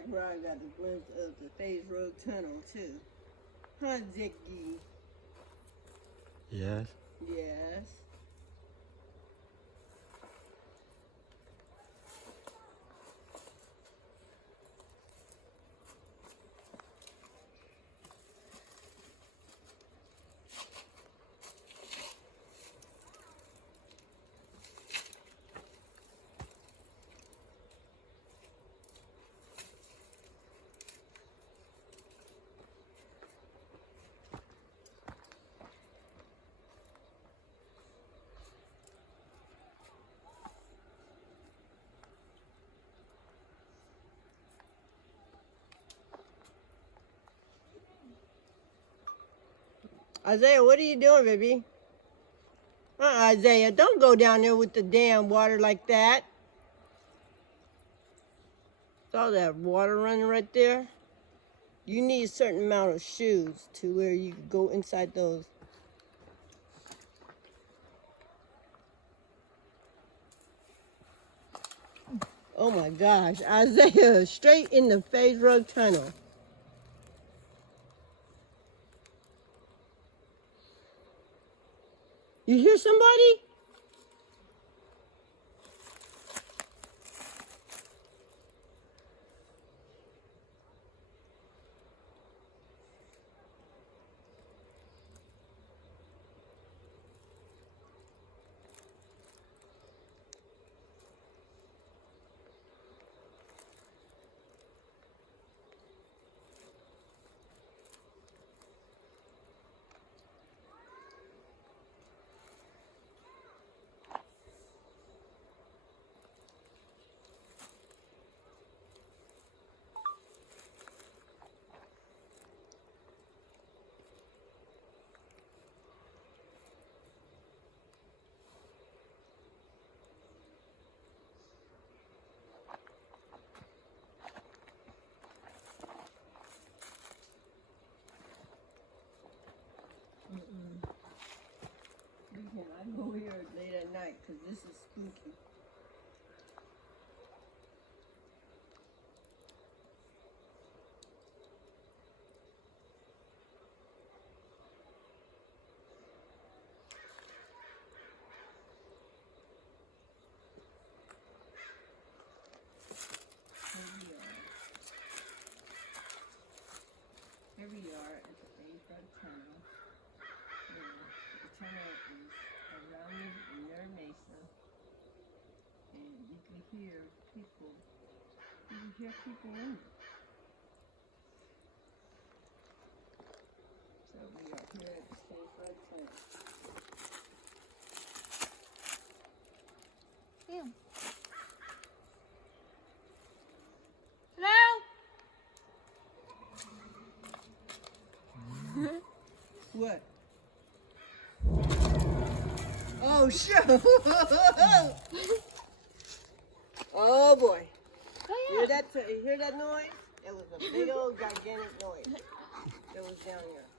like where I got the glimpse of the Phase Road Tunnel too. Huh, Ziggy? Yes. Yes. Isaiah, what are you doing, baby? Isaiah, don't go down there with the damn water like that. All that water running right there. You need a certain amount of shoes to where you can go inside those. Oh my gosh, Isaiah, straight in the Phase Road Tunnel. You hear somebody? You cannot go here late at night because this is spooky. Here we are at the Phase Road Tunnel. The tunnel is around near Mesa. And you can hear people. You can hear people in it. So we are here at the Phase Road Tunnel. Yeah. Hello? What? Oh, shit. Oh, boy. Oh, Hear that noise? It was a big old gigantic noise that was down here.